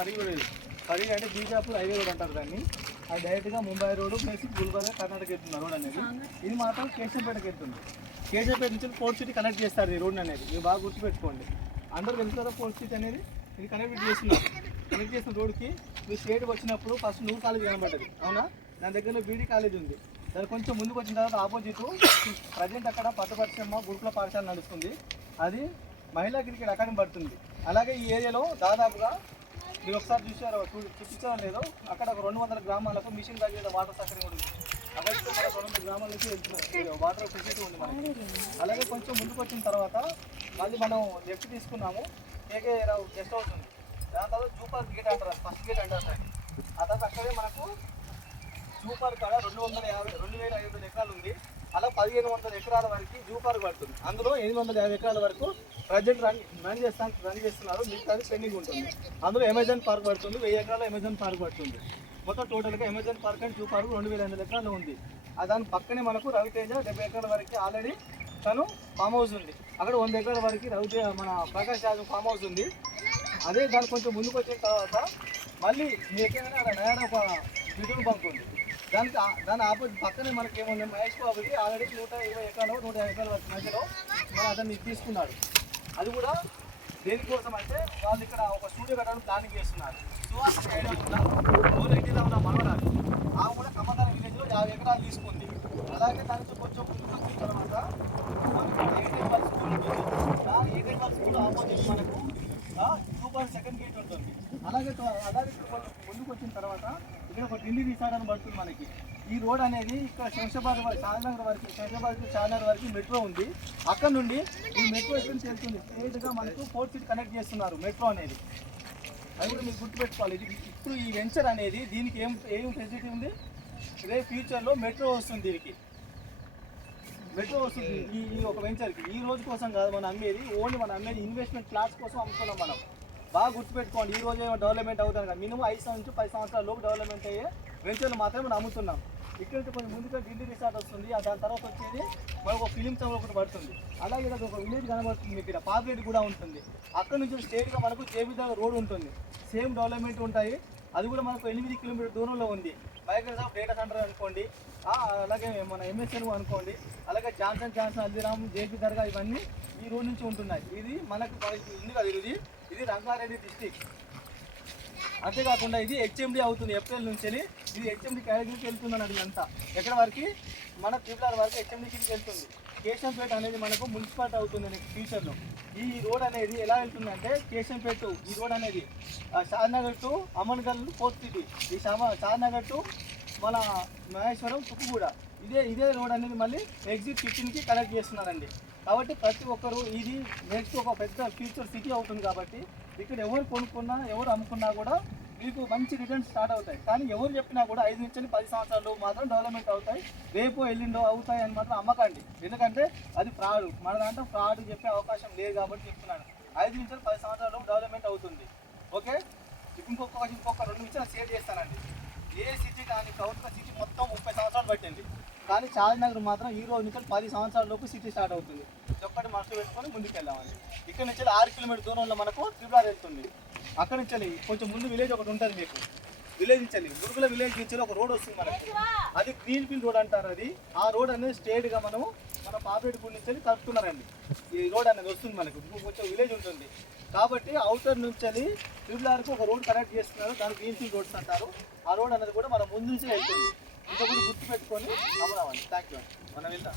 పరిగి అంటే Bijapur highway road అంటారు దాన్ని. అది డైరెక్ట్గా ముంబై రోడ్ ప్లస్ గుల్బర్గా కర్ణాటక వెళ్తుంది రోడ్ అనేది. ఇది మాత్రం కేశంపేటకి వెళ్తుంది. కేశంపేట నుంచి ఫోర్త్ సిటీ కనెక్ట్ చేస్తారు ఈ రోడ్ అనేది. మీరు బాగా గుర్తుపెట్టుకోండి. అందరూ తెలుసు కదా ఫోర్త్ సిటీ అనేది. ఇది కనెక్ట్ చేస్తున్నారు. కనెక్ట్ చేసిన రోడ్కి మీరు స్ట్రేట్గా వచ్చినప్పుడు ఫస్ట్ నూరు కాలేజ్ కనబడ్డది అవునా. దాని దగ్గరలో బీడీ కాలేజ్ ఉంది. దాని కొంచెం ముందుకు వచ్చిన తర్వాత ఆపోజిట్ ప్రజెంట్ అక్కడ పట్టుపరిశ్రమ గురుకుల పాఠశాల నడుస్తుంది. అది మహిళా క్రికెట్ అకాడమీ పడుతుంది. అలాగే ఈ ఏరియాలో దాదాపుగా మీరు ఒకసారి చూపించారో లేదో అక్కడ ఒక 200 గ్రామాలకు మిషన్ దగ్గర వాటర్ సౌకర్యం ఉంది. అక్కడ 200 గ్రామాల నుంచి వెళ్తున్నారు వాటర్ ఫెసిలిటీ ఉంది మనకి. అలాగే కొంచెం ముందుకు వచ్చిన తర్వాత మళ్ళీ మనం లెఫ్ట్ తీసుకున్నాము. కేకే రావు గెస్ట్ హౌస్ ఉంది. దాని తర్వాత జూ పార్క్ గేట్ అంటారు, ఫస్ట్ గేట్ అంటారు. ఆ తర్వాత అక్కడే మనకు జూ పార్క్ కాడ 2,500 ఎకరాలు ఉంది. అలా 1,500 ఎకరాల వరకు జూ పార్క్ పడుతుంది. అందులో 850 ఎకరాల వరకు ప్రజెంట్ రన్ చేస్తున్నారు. మిగతాది పెండింగ్ ఉంటుంది. అందులో అమెజాన్ పార్క్ పడుతుంది. 1000 ఎకరాల అమెజాన్ పార్క్ పడుతుంది. మొత్తం టోటల్గా Amazon park and zoo park 2,500 ఎకరాలు ఉంది. దాని పక్కనే మనకు రవితేజ 70 ఎకరాల వరకు ఆల్రెడీ తను ఫామ్ హౌస్ ఉంది. అక్కడ 100 ఎకరాల వరకు రవితేజ మన ప్రకాష్ రాజు ఫామ్ హౌస్ ఉంది. అదే దాని కొంచెం ముందుకు వచ్చిన తర్వాత మళ్ళీ మీ ఎక్కడైనా అక్కడ నయాడ ఒక పెట్రోల్ బంక్ ఉంది. దాని ఆపోజిట్ పక్కనే మనకి ఏముంది మహేష్ బాబుకి ఆల్రెడీ 120 ఎకరాలు 150 ఎకరాల వరకు మధ్యలో మనం అతన్ని తీసుకున్నాడు. అది కూడా దేనికోసం అంటే వాళ్ళు ఇక్కడ ఒక స్టూడియో కట్టడానికి ప్లానింగ్ చేస్తున్నారు. సుహాస్ ఐడియా ఉన్నారు ఇంటిలో ఉన్న మనవరాలు ఆమె కూడా కమ్మదార విలేజ్లో 50 ఎకరాలు తీసుకుంది. అలాగే దానికి కొంచెం ముందుకు వచ్చిన తర్వాత ఏటేపల్ స్కూల్ ఉంటుంది. ఏటేపల్ స్కూల్ ఆపోజిట్ మనకు సూపర్ సెకండ్ గేట్ ఉంటుంది. అలాగే ముందుకు వచ్చిన తర్వాత ఇక్కడ ఒక ఢిల్లీ రిసార్ట్ అని పడుతుంది మనకి. ఈ రోడ్ అనేది ఇక్కడ శంషాబాద్ షాద్నగర్ వరకు షాద్నగర్ వరకు మెట్రో ఉంది. అక్కడ నుండి ఈ మెట్రో ఎక్కడ వెళ్తుంది స్ట్రేట్గా మనకు ఫోర్త్ సిటీ కనెక్ట్ చేస్తున్నారు మెట్రో అనేది. అది కూడా మీరు గుర్తుపెట్టుకోవాలి. ఇప్పుడు ఈ వెంచర్ అనేది దీనికి ఏం ఫెసిలిటీ ఉంది. రేపు ఫ్యూచర్లో మెట్రో వస్తుంది. దీనికి మెట్రో వస్తుంది ఈ ఒక వెంచర్కి. ఈ రోజు కోసం కాదు మనం అమ్మేది, ఓన్లీ మనం అమ్మేది ఇన్వెస్ట్మెంట్ క్లాస్ కోసం అమ్ముతున్నాం మనం. బాగా గుర్తుపెట్టుకోండి. ఈ రోజు ఏమో డెవలప్మెంట్ అవుతుంది కదా, మినిమం 5 నుంచి 10 సంవత్సరాల లోపు డెవలప్మెంట్ అయ్యే వెంచర్లు మాత్రమే మనం అమ్ముతున్నాం. ఇక్కడ కొంచెం ముందుగా ఢిల్లీ రిసార్ట్ వస్తుంది. దాని తర్వాత వచ్చేది మనకు ఒక ఫిలిం చౌక్ ఒకటి పడుతుంది. అలాగే ఇక్కడ ఒక విలేజ్ కనబడుతుంది. ఇక్కడ పాపిరెడ్డి కూడా ఉంటుంది. అక్కడ నుంచి స్ట్రేట్గా మనకు జేబీదాగ రోడ్ ఉంటుంది. సేమ్ డెవలప్మెంట్ ఉంటాయి. అది కూడా మనకు 8 కిలోమీటర్ దూరంలో ఉంది. మైక్రోసాఫ్ట్ డేటా సెంటర్ అనుకోండి, అలాగే మన ఎంఎస్ఎన్ అనుకోండి, అలాగే జాన్సన్ హల్దీరామ్ జేపీ దర్గా ఇవన్నీ ఈ రోడ్ నుంచి ఉంటున్నాయి. ఇది మనకు ఉంది కదా, ఇది రంగారెడ్డి డిస్టిక్. అంతేకాకుండా ఇది హెచ్ఎండి అవుతుంది. ఏప్రిల్ నుంచి ఇది హెచ్ఎండి కేటగిరీకి వెళ్తుంది అన్నది అంతా. ఎక్కడ వరకు మన త్రిపుల్ వరకు హెచ్ఎండికి వెళ్తుంది. కేశంపేట అనేది మనకు మున్సిపాలిటీ అవుతుంది నెక్స్ట్ ఫ్యూచర్లో. ఈ రోడ్ అనేది ఎలా వెళ్తుందంటే కేశంపేట ఈ రోడ్ అనేది Shadnagar to Amangal fourth city, ఈ షాద్నగర్ టు మన మహేశ్వరం తుక్కుగూడ ఇదే రోడ్ అనేది మళ్ళీ ఎగ్జిట్ 15కి కనెక్ట్ చేస్తున్నారండి. కాబట్టి ప్రతి ఒక్కరు ఇది నెక్స్ట్ ఒక పెద్ద ఫ్యూచర్ సిటీ అవుతుంది. కాబట్టి ఇక్కడ ఎవరు కొనుక్కున్నా ఎవరు అమ్ముకున్నా కూడా మీకు మంచి రిటర్న్స్ స్టార్ట్ అవుతాయి. కానీ ఎవరు చెప్పినా కూడా 5 నుంచి 10 సంవత్సరాలు మాత్రం డెవలప్మెంట్ అవుతాయి. రేపో ఎల్లుండో అవుతాయి అని మాత్రం అమ్మకండి. ఎందుకంటే అది ఫ్రాడ్. మన దాంట్లో ఫ్రాడ్ చెప్పే అవకాశం లేదు కాబట్టి చెప్తున్నాను. 5 నుంచి 10 సంవత్సరాలు డెవలప్మెంట్ అవుతుంది. ఓకే, ఇంకొక 2 నిమిషాలు షేర్ చేస్తానండి. ఏ సిటీ కానీ ప్రభుత్వ సిటీ మొత్తం 30 సంవత్సరాలు పట్టింది. కానీ షాద్నగర్ మాత్రం ఈ రోజు నుంచి 10 సంవత్సరాల లోపు సిటీ స్టార్ట్ అవుతుంది. ఒక్కటి మనసు పెట్టుకొని ముందుకు వెళ్ళామండి. ఇక్కడ నుంచి 6 కిలోమీటర్ దూరంలో మనకు త్రిపుర వెళ్తుంది. అక్కడ నుంచి కొంచెం ముందు విలేజ్ ఒకటి ఉంటుంది. మీకు విలేజ్ నుంచి గురుకుల విలేజ్ నుంచి ఒక రోడ్ వస్తుంది మనకు. అది గ్రీన్ ఫీల్డ్ రోడ్ అంటారు. అది ఆ రోడ్ అనేది స్ట్రేట్గా మన పాపిరెడ్డి గుడి నుంచి కలుపుతున్నారండి. ఈ రోడ్ అనేది వస్తుంది మనకు. కొంచెం విలేజ్ ఉంటుంది కాబట్టి అవుటర్ నుంచి త్రిపులకు ఒక రోడ్ కనెక్ట్ చేస్తున్నారు. దాని గ్రీన్ ఫీల్డ్ రోడ్స్ అంటారు. ఆ రోడ్ అనేది కూడా మన ముందు నుంచి వెళ్తుంది. ఇంకా కూడా గుర్తుపెట్టుకొని అమ్ముదామండి. థ్యాంక్ యూ అండి. మనం వెళ్దాం.